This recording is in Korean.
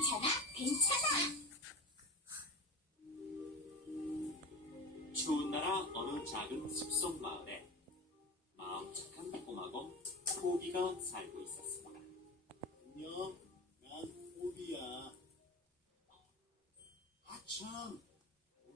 괜찮아, 괜찮아. 추운 나라 어느 작은 숲속 마을에 마음 착한 꼬마곰 포비가 살고 있었습니다. 안녕, 난 호비야. 아참, 어,